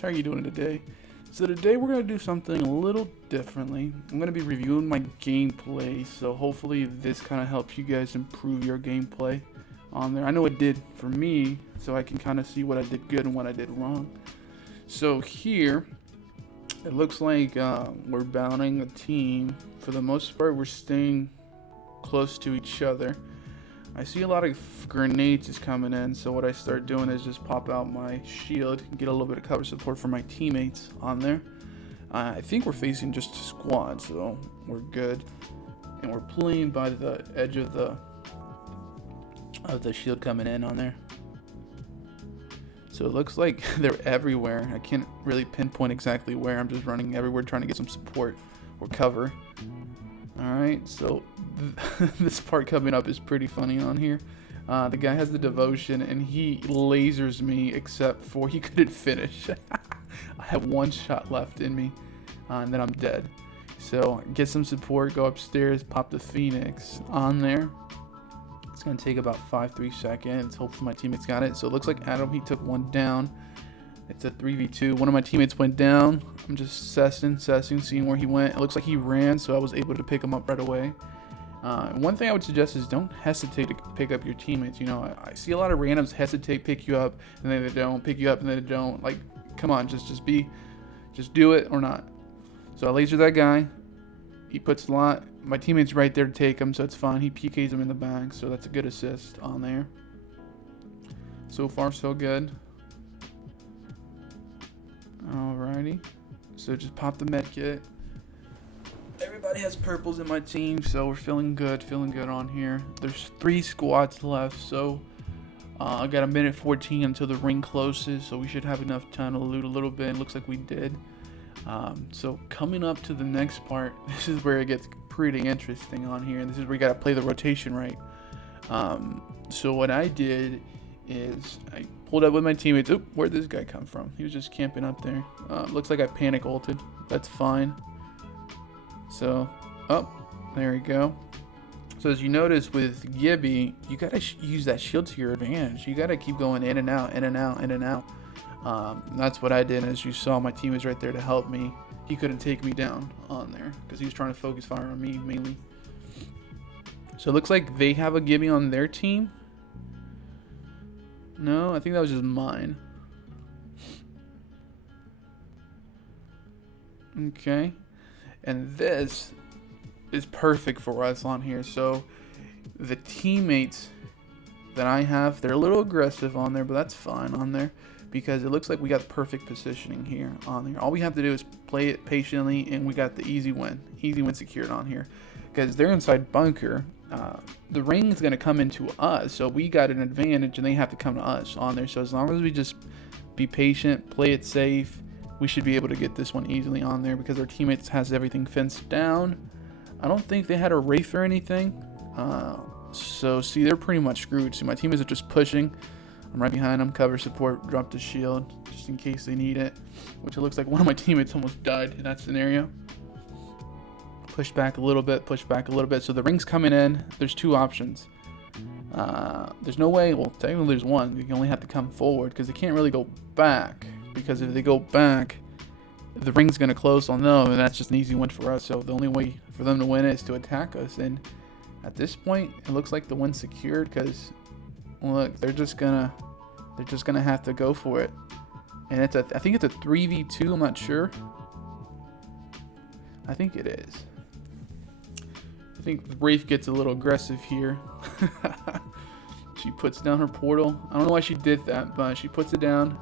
guys, how are you doing today? So today we're going to do something a little differently. I'm going to be reviewing my gameplay, so hopefully this kind of helps you guys improve your gameplay on there. I know it did for me, so I can kind of see what I did good and what I did wrong. So here, it looks like we're bounding a team. For the most part, we're staying close to each other. I see a lot of grenades is coming in, so what I start doing is just pop out my shield and get a little bit of cover support for my teammates on there. I think we're facing just a squad, so we're good. And we're playing by the edge of the shield coming in on there. So it looks like they're everywhere. I can't really pinpoint exactly where. I'm just running everywhere trying to get some support or cover. Alright, so this part coming up is pretty funny on here. The guy has the devotion and he lasers me, except for he couldn't finish. I have one shot left in me and then I'm dead. So get some support, go upstairs, pop the Phoenix on there. It's going to take about 3 seconds. Hopefully my teammates got it. So it looks like Adam, he took one down. It's a 3v2. One of my teammates went down. I'm just assessing, seeing where he went. It looks like he ran, so I was able to pick him up right away. One thing I would suggest is don't hesitate to pick up your teammates. You know, I see a lot of randoms hesitate, pick you up, and then they don't, pick you up, and then they don't. Like, come on, just do it or not. So I laser that guy. He puts a lot. My teammate's right there to take him, so it's fine. He PKs him in the back, so that's a good assist on there. So far, so good. Alrighty, so just pop the med kit. Everybody has purples in my team, so we're feeling good on here. There's 3 squads left, so I got a minute 14 until the ring closes, so we should have enough time to loot a little bit. It looks like we did. So coming up to the next part, this is where it gets pretty interesting on here. This is where you gotta play the rotation right. So what I did is I pulled up with my teammates. Oop, where'd this guy come from? He was just camping up there. Looks like I panic ulted. That's fine. So, there we go. So as you notice with Gibby, you gotta use that shield to your advantage. You gotta keep going in and out, in and out, in and out. That's what I did. As you saw, my team was right there to help me. He couldn't take me down on there because he was trying to focus fire on me mainly. So it looks like they have a Gibby on their team. No, I think that was just mine. Okay. And this is perfect for us on here. So the teammates that I have, they're a little aggressive on there, but that's fine on there because it looks like we got perfect positioning here on there. All we have to do is play it patiently and we got the easy win secured on here because they're inside bunker. The ring is going to come into us, so we got an advantage and they have to come to us on there. So as long as we just be patient, play it safe, we should be able to get this one easily on there because our teammates has everything fenced down. I don't think they had a Wraith or anything. So see, they're pretty much screwed. So my teammates are just pushing. I'm right behind them, cover support, drop the shield just in case they need it, which it looks like one of my teammates almost died in that scenario. Push back a little bit, push back a little bit. So the ring's coming in. There's 2 options. There's no way, well, technically there's one. You can only have to come forward because they can't really go back. Because if they go back, the ring's going to close on them, and that's just an easy win for us. So the only way for them to win is to attack us. And at this point, it looks like the win's secured because, look, they're just gonna have to go for it. And I think it's a 3v2. I'm not sure. I think it is. I think Wraith gets a little aggressive here. She puts down her portal. I don't know why she did that, but she puts it down.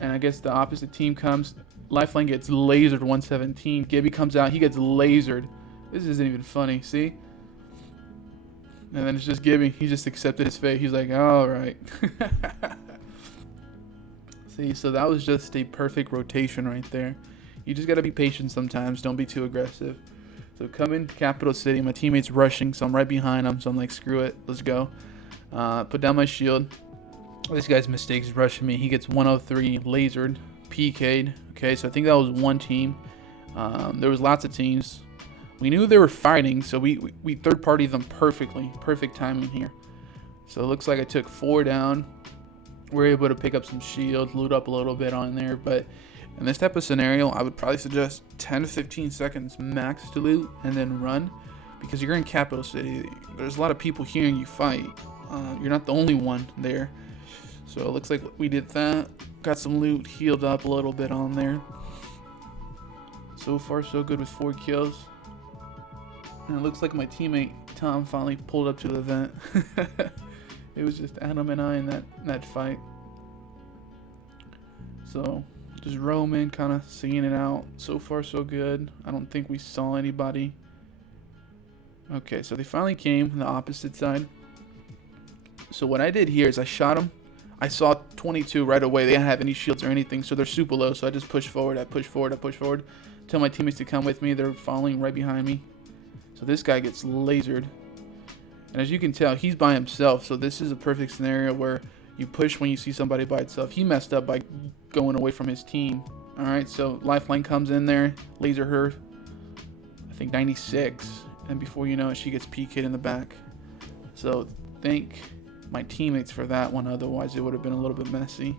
And I guess the opposite team comes. Lifeline gets lasered 117. Gibby comes out. He gets lasered. This isn't even funny. See? And then it's just Gibby. He just accepted his fate. He's like, all right. See, so that was just a perfect rotation right there. You just got to be patient sometimes. Don't be too aggressive. So come in Capital City. My teammate's rushing, so I'm right behind him. So I'm like, screw it. Let's go. Put down my shield. This guy's mistakes rushing me. He gets 103 lasered, PK'd. Okay, so I think that was one team. There was lots of teams. We knew they were fighting, so we third-partied them perfectly. Perfect timing here. So it looks like I took 4 down. we're able to pick up some shields, loot up a little bit on there. But in this type of scenario, I would probably suggest 10 to 15 seconds max to loot and then run, because you're in Capital City. There's a lot of people hearing you fight. You're not the only one there. So it looks like we did that. Got some loot, healed up a little bit on there. So far, so good with 4 kills. And it looks like my teammate Tom finally pulled up to the vent. It was just Adam and I in that fight. So just roaming, kind of seeing it out. So far, so good. I don't think we saw anybody. Okay, so they finally came from the opposite side. So what I did here is I shot them. I saw 22 right away. They didn't have any shields or anything, so they're super low. So I just pushed forward. I pushed forward. I pushed forward. Tell my teammates to come with me. They're following right behind me. So this guy gets lasered. And as you can tell, he's by himself. So this is a perfect scenario where you push when you see somebody by itself. He messed up by going away from his team. All right, so Lifeline comes in there, laser her. I think 96. And before you know it, she gets PK'd in the back. So thank my teammates for that one. Otherwise, it would have been a little bit messy.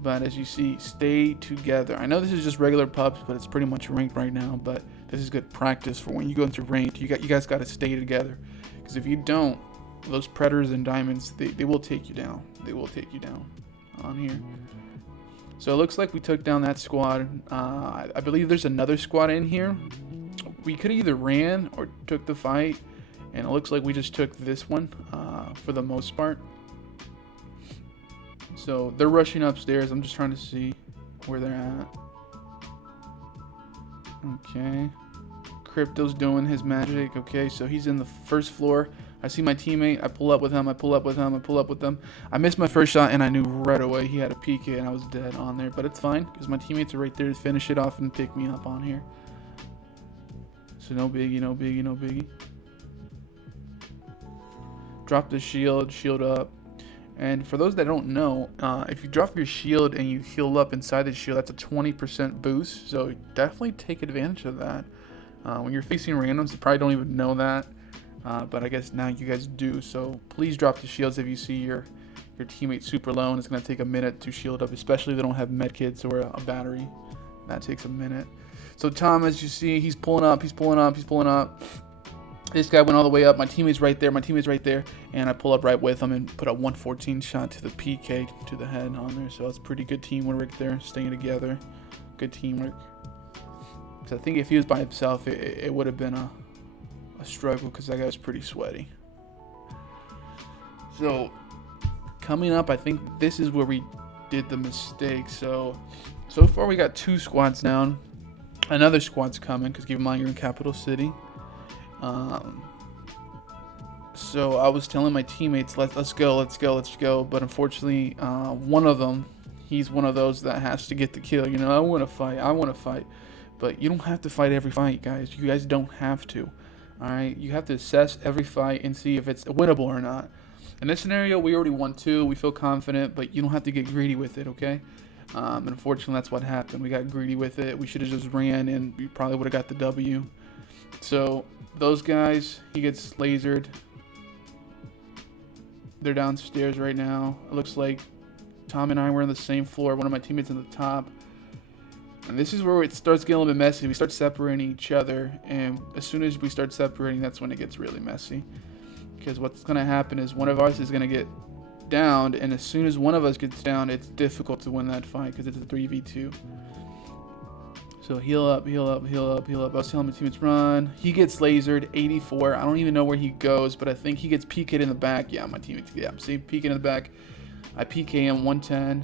But as you see, stay together. I know this is just regular pubs, but it's pretty much ranked right now. But this is good practice for when you go into ranked. You guys got to stay together. Because if you don't, those Predators and Diamonds, they will take you down. They will take you down on here. So it looks like we took down that squad. I believe there's another squad in here. We could have either ran or took the fight. And it looks like we just took this one for the most part. So they're rushing upstairs. I'm just trying to see where they're at. Okay. Crypto's doing his magic. Okay, so he's in the first floor. I see my teammate. I pull up with him. I pull up with him. I pull up with them. I missed my first shot, and I knew right away he had a PK, and I was dead on there. But it's fine, because my teammates are right there to finish it off and pick me up on here. So no biggie, no biggie, no biggie. Drop the shield. Shield up. And for those that don't know, if you drop your shield and you heal up inside the shield, that's a 20% boost. So definitely take advantage of that. When you're facing randoms, you probably don't even know that. But I guess now you guys do. So please drop the shields if you see your teammate super low and it's going to take a minute to shield up, especially if they don't have medkits or a battery. That takes a minute. So Tom, as you see, he's pulling up. He's pulling up. He's pulling up. This guy went all the way up. My teammate's right there. My teammate's right there. And I pull up right with him and put a 114 shot to the PK to the head on there. So that's pretty good teamwork right there. Staying together. Good teamwork. So I think if he was by himself, it would have been a struggle because that guy was pretty sweaty. So coming up, I think this is where we did the mistake. So far we got 2 squads down. Another squad's coming because keep in mind you're in Capital City. So I was telling my teammates, let's go. But unfortunately, one of them, he's one of those that has to get the kill. You know, I want to fight. But you don't have to fight every fight, guys. You guys don't have to. All right, you have to assess every fight and see if it's winnable or not. In this scenario, we already won 2. We feel confident, but you don't have to get greedy with it, okay? And unfortunately, that's what happened. We got greedy with it. We should have just ran, and we probably would have got the W. So those guys, he gets lasered. They're downstairs right now. It looks like Tom and I were on the same floor. One of my teammates on the top. And this is where it starts getting a little bit messy. We start separating each other. And as soon as we start separating, that's when it gets really messy. Because what's going to happen is one of us is going to get downed. And as soon as one of us gets down, it's difficult to win that fight because it's a 3v2. So heal up. I was telling my teammates run. He gets lasered, 84. I don't even know where he goes, but I think he gets PK'd in the back. Yeah, my teammates, see, PK'd in the back. I PK him, 110.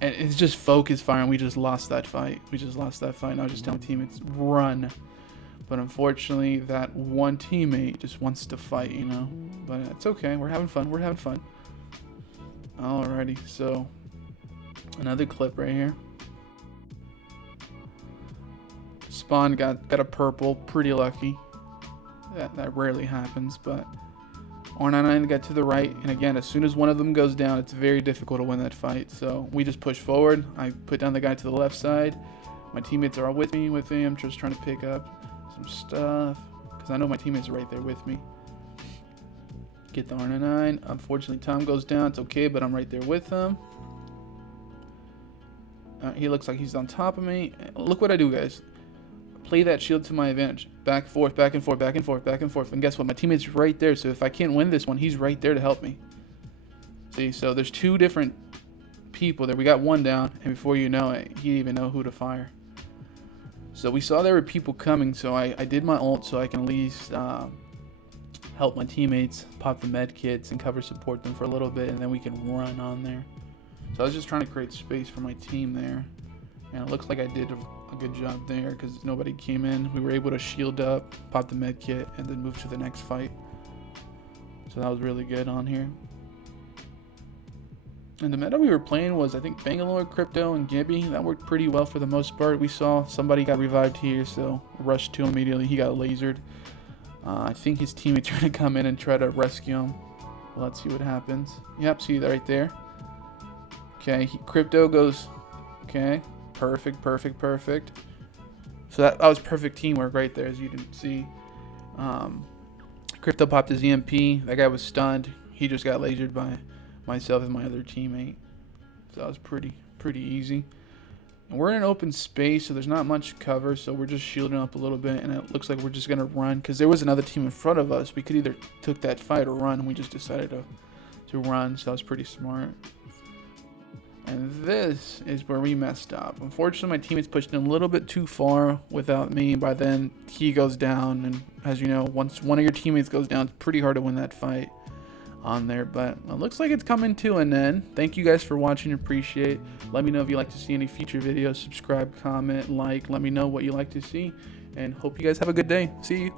And it's just focus fire, and we just lost that fight. And I was just telling my teammates, run. But unfortunately, that one teammate just wants to fight, you know. But it's okay. We're having fun. Alrighty, so another clip right here. Spawn got a purple, pretty lucky. That rarely happens, but R99 got to the right, and again, as soon as one of them goes down, it's very difficult to win that fight. So we just push forward. I put down the guy to the left side. My teammates are all with me. I'm just trying to pick up some stuff because I know my teammates are right there with me. Get the R99. Unfortunately, Tom goes down. It's okay, but I'm right there with him. He looks like he's on top of me. Look what I do, guys. Play that shield to my advantage. Back and forth, back and forth, back and forth, back and forth. And guess what? My teammate's right there. So if I can't win this one, he's right there to help me. See, so there's two different people there. We got one down, and before you know it, he didn't even know who to fire. So we saw there were people coming, so I did my ult so I can at least help my teammates pop the med kits and cover support them for a little bit, and then we can run on there. So I was just trying to create space for my team there, and it looks like I did a good job there because nobody came in. We were able to shield up, pop the med kit, and then move to the next fight. So that was really good on here. And the meta we were playing was, I think, Bangalore, Crypto, and Gibby. That worked pretty well for the most part. We saw somebody got revived here, so rushed to him immediately. He got lasered. I think his teammates are going to come in and try to rescue him. Well, let's see what happens. Yep, see that right there. Okay, Crypto goes, okay, perfect, perfect, perfect. So that was perfect teamwork right there, as you can see. Crypto popped his EMP. That guy was stunned. He just got lasered by myself and my other teammate. So that was pretty easy. And we're in an open space, so there's not much cover, so we're just shielding up a little bit, and it looks like we're just gonna run because there was another team in front of us. We could either took that fight or run, and we just decided to run, so that was pretty smart. And this is where we messed up. Unfortunately, my teammates pushed in a little bit too far without me. By then, he goes down, and as you know, once one of your teammates goes down, it's pretty hard to win that fight on there. But it looks like it's coming to an end. Thank you guys for watching. Appreciate. Let me know if you'd like to see any future videos. Subscribe, comment, like. Let me know what you like to see, and hope you guys have a good day. See you.